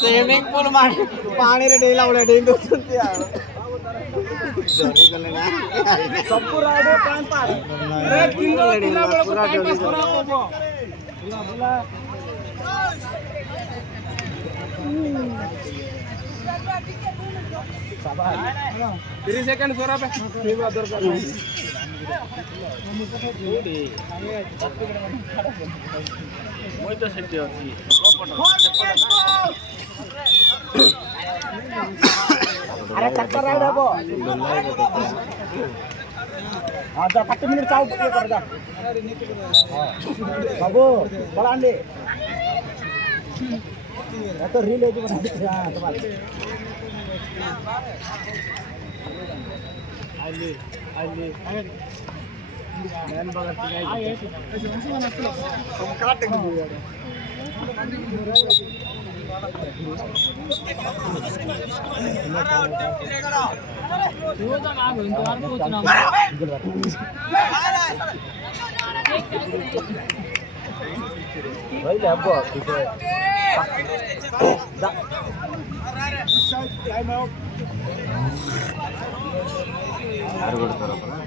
swimming पूल पानी रे डेला उड़ा डेल दोस्तंती यार सब पूरा आडे पान पार रे तीन पूरा टाइम पास करा पूरा 30 सेकंड सोरा पे মই তো সেটি আছে আরে চক্কর রাইড হবো আচ্ছা 10 মিনিট চাও কি করে যা বাবু বলান্ডি এত রিল হয়ে যাবে হ্যাঁ তোমার আইলি मैन बगत गाय तुम काट के यार जो तक आ गई तो और कुछ ना भाई ले अब किसे टाइम आउट यार गुड करो